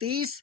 30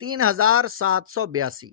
3782।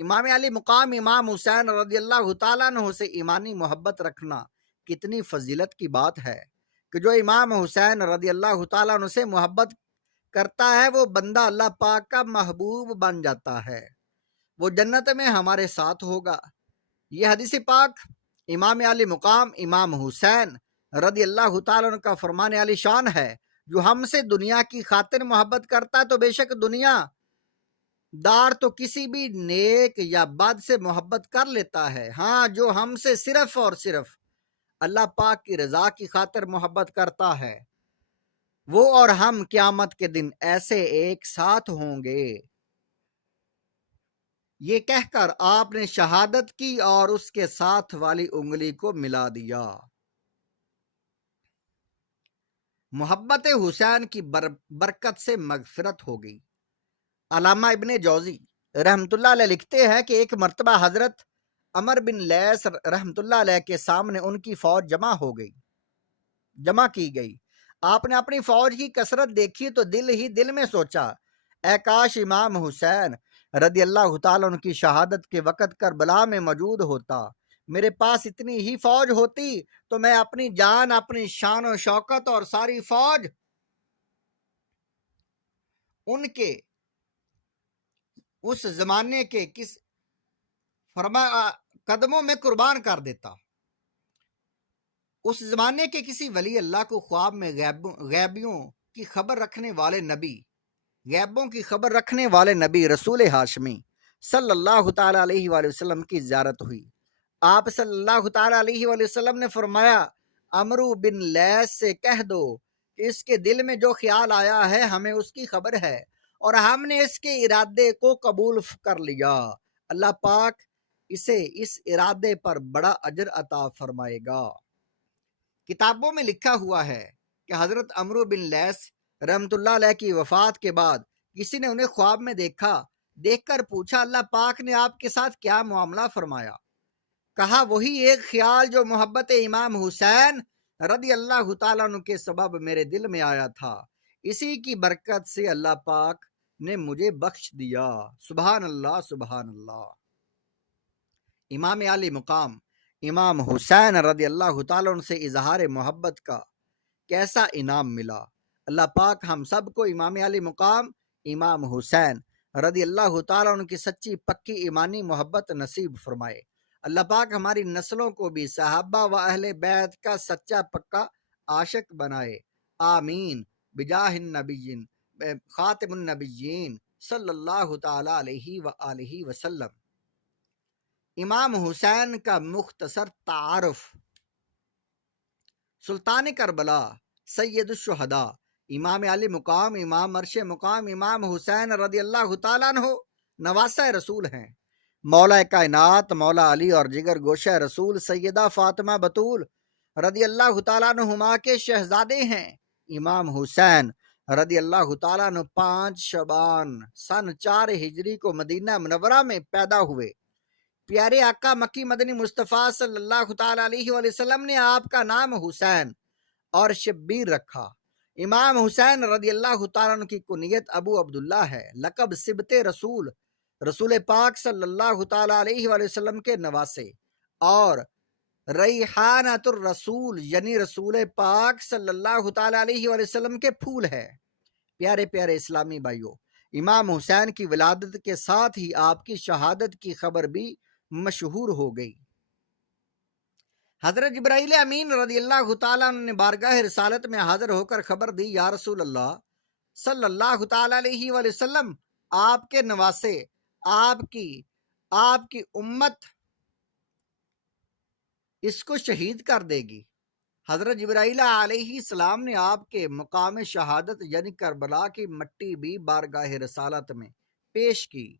امام علی مقام امام حسین رضی اللہ تعالیٰ عنہ سے ایمانی محبت رکھنا کتنی فضیلت کی بات ہے کہ جو امام حسین رضی اللہ تعالیٰ عنہ سے محبت کرتا ہے وہ بندہ اللہ پاک کا محبوب بن جاتا ہے، وہ جنت میں ہمارے ساتھ ہوگا۔ یہ حدیث پاک امام علی مقام امام حسین رضی اللہ تعالیٰ عنہ کا فرمان علی شان ہے۔ جو ہم سے دنیا کی خاطر محبت کرتا تو بے شک دنیا دار تو کسی بھی نیک یا بد سے محبت کر لیتا ہے، ہاں جو ہم سے صرف اور صرف اللہ پاک کی رضا کی خاطر محبت کرتا ہے وہ اور ہم قیامت کے دن ایسے ایک ساتھ ہوں گے۔ یہ کہہ کر آپ نے شہادت کی اور اس کے ساتھ والی انگلی کو ملا دیا۔ محبت حسین کی برکت سے مغفرت ہو گئی۔ علامہ ابن جوزی رحمت اللہ علیہ لکھتے ہیں کہ ایک مرتبہ حضرت عمر بن لیث رحمت اللہ علیہ کے سامنے ان کی فوج جمع کی گئی۔ آپ نے اپنی فوج کی کثرت دیکھی تو دل ہی دل میں سوچا، اے کاش امام حسین رضی اللہ تعالیٰ عنہ کی شہادت کے وقت کربلا میں موجود ہوتا، میرے پاس اتنی ہی فوج ہوتی تو میں اپنی جان، اپنی شان و شوکت اور ساری فوج ان کے اس زمانے کے قدموں میں قربان کر دیتا۔ اس زمانے کے کسی ولی اللہ کو خواب میں غیبوں کی خبر رکھنے والے نبی رسول ہاشمی صلی اللہ تعالی علیہ وآلہ وسلم کی زیارت ہوئی۔ آپ صلی اللہ تعالی علیہ وآلہ وسلم نے فرمایا، عمرو بن لیث سے کہہ دو کہ اس کے دل میں جو خیال آیا ہے ہمیں اس کی خبر ہے اور ہم نے اس کے ارادے کو قبول کر لیا، اللہ پاک اسے اس ارادے پر بڑا اجر عطا فرمائے گا۔ کتابوں میں لکھا ہوا ہے کہ حضرت عمرو بن لیث رحمت اللہ علیہ کی وفات کے بعد کسی نے انہیں خواب میں دیکھ کر پوچھا، اللہ پاک نے آپ کے ساتھ کیا معاملہ فرمایا؟ کہا، وہی ایک خیال جو محبت امام حسین رضی اللہ تعالیٰ عنہ کے سبب میرے دل میں آیا تھا، اسی کی برکت سے اللہ پاک نے مجھے بخش دیا۔ سبحان اللہ، سبحان اللہ۔ امام علی مقام امام حسین رضی اللہ تعالیٰ عنہ سے اظہار محبت کا کیسا انعام ملا۔ اللہ پاک ہم سب کو امام علی مقام امام حسین رضی اللہ تعالیٰ عنہ کی سچی پکی ایمانی محبت نصیب فرمائے۔ اللہ پاک ہماری نسلوں کو بھی صحابہ و اہل بیت کا سچا پکا عاشق بنائے، آمین، بجاہ النبیین خاتم النبیین صلی اللہ تعالی علیہ وآلہ وسلم۔ امام حسین کا مختصر تعارف۔ سلطان کربلا، سید الشہداء، امام علی مقام امام عرش مقام امام حسین رضی اللہ تعالیٰ عنہ نواسہ رسول ہیں۔ مولا کائنات مولا علی اور جگر گوشہ رسول سیدہ فاطمہ بطول رضی اللہ تعالیٰ عنہما کے شہزادے ہیں۔ امام حسین رضی اللہ تعالیٰ عنہ 5 شعبان سن 4 ہجری کو مدینہ منورہ میں پیدا ہوئے۔ پیارے آقا مکی مدنی مصطفیٰ صلی اللہ تعالیٰ علیہ وآلہ وسلم نے آپ کا نام حسین اور شبیر رکھا۔ امام حسین رضی اللہ تعالیٰ عنہ کی کنیت ابو عبداللہ ہے، لقب سبط رسول پاک صلی اللہ تعالیٰ علیہ وآلہ وسلم کے نواسے، اور ریحانۃ الرسول یعنی رسول پاک صلی اللہ تعالیٰ علیہ وآلہ وسلم کے پھول ہے۔ پیارے پیارے اسلامی بھائیوں، امام حسین کی ولادت کے ساتھ ہی آپ کی شہادت کی خبر بھی مشہور ہو گئی۔ حضرت جبرائیل امین رضی اللہ تعالیٰ عنہ نے بارگاہ رسالت میں حاضر ہو کر خبر دی، یا رسول اللہ صلی اللہ تعالیٰ علیہ وآلہ وسلم، آپ کے نواسے، آپ کی امت اس کو شہید کر دے گی۔ حضرت جبرائیل علیہ السلام نے آپ کے مقام شہادت یعنی کربلا کی مٹی بھی بارگاہ رسالت میں پیش کی۔